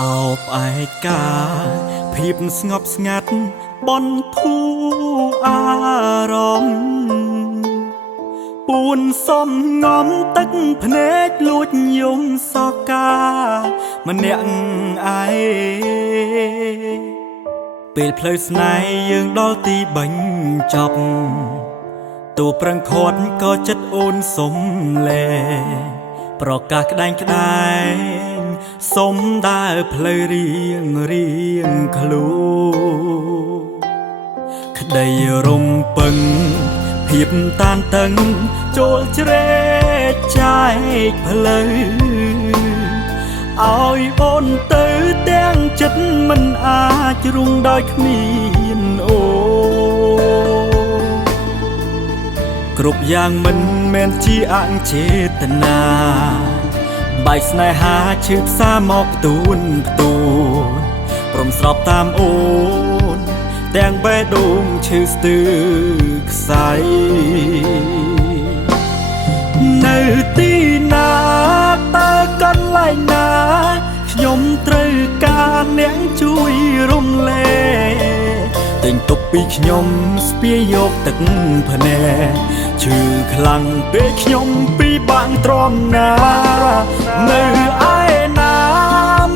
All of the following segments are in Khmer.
អោបឯកាភាពស្ងប់ស្ងាត់បន់ធូរអារម្មណ៍ពួនសំងំទឹកភ្នែកលួចយំសោកាម្នាក់ឯងពេលផ្លូវស្នេហ៍យើងដល់ទីបញ្ចប់តួប្រឹងខាត់ក៏ចិត្តអូនសុំលែប្រកាសក្តែងក្តែងសុំដើរផ្លូវរៀងខ្លួនក្តីរំពឹងភាពតានតឹងចូលជ្រែកចែកផ្លូវឲ្យអូនទៅទាំងចិត្តមិនអាចរុងដោយគ្មានអូគ្រប់យ៉ាងមិនមែនជាអចេតនាបាយស្នេហាឈឺផ្សាមកផ្ទួនព្រមស្របតាមអូនទាំងបេះដូងឈឺស្ទើខ្សែនៅទីណាតើកន្លែងណាខ្ញុំត្រូវការអ្នកជួយរំលែកទិញទុកពីខ្ញុំស្ពាយយកទឹកភ្នែកឈឺខ្លាំងពេកខ្ញុំពីបាក់ទ្រាំណានៅឯណា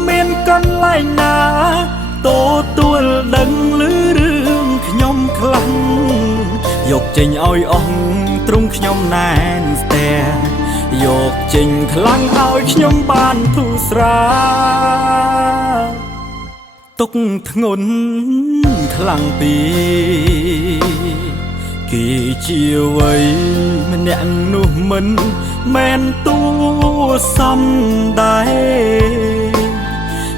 មានកន្លែងណាទទួលដឹងឮរឿងខ្ញុំខ្លាំងយកចេញឲ្យអស់ទ្រង់ខ្ញុំណែនស្ទែយកចេញខ្លាំងឲ្យខ្ញុំបានធូរស្រាលទុកធ្ងន់ខ្លាំងពីគេជាអ្វីម្នាក់នោះមិនមែនតួសំដែរ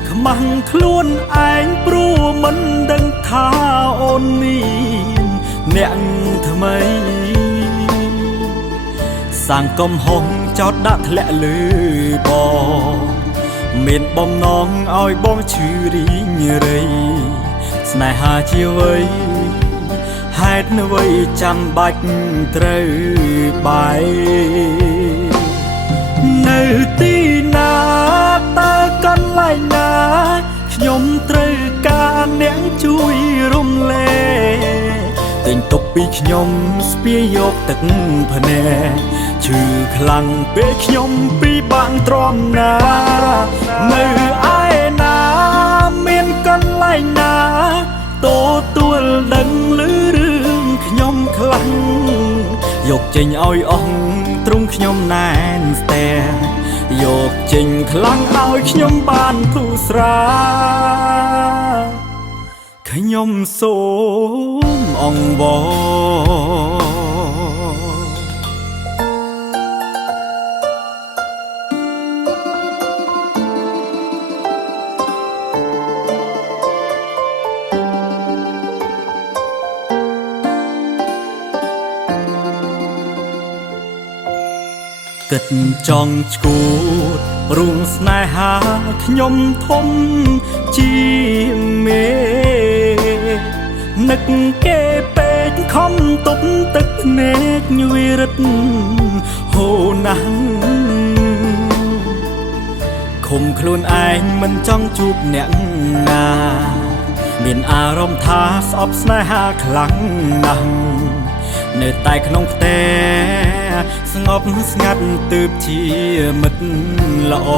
ខ្មាស់ខ្លួនឯងព្រោះមិនដឹងថាអូនមានអ្នកថ្មីសាងកំហុសចោតដាក់ធ្លាក់លើបងមានបំណងឲ្យបងឈឺរីងរៃស្នេហាជាអ្វីហេតុអ្វីចាំបាច់ត្រូវបែកនៅទីណាតើកន្លែងណាខ្ញុំត្រូវការអ្នកជួយរំលែកទិញទុកពីខ្ញុំស្ពាយយកទឹកភ្នែកឈឺខ្លាំងពេកខ្ញុំពីបាក់ទ្រាំណានៅឯណាមានកន្លែងណាទទួលដឹងឮរឿងខ្ញុំខ្លាំងយកចេញឲ្យអស់ទ្រង់ខ្ញុំណែនស្ទែយកចេញខ្លាំងឲ្យខ្ញុំបានធូរស្រាលខ្ញុំសូមអង្វរគិតចង់ឈួតរួមស្នេហាខ្ញុំធំជាមេនឹកគេពេកខំទប់ទឹកភ្នែកញួយរិតហូរណាស់ឃុំខ្លួនឯងមិនចង់ជួបអ្នកណាមានអារម្មណ៍ថាស្អប់ស្នេហាខ្លាំងណាស់នៅតែក្នុងផ្ទះស្ងប់ស្ងាត់ទើបជាមិត្តល្អ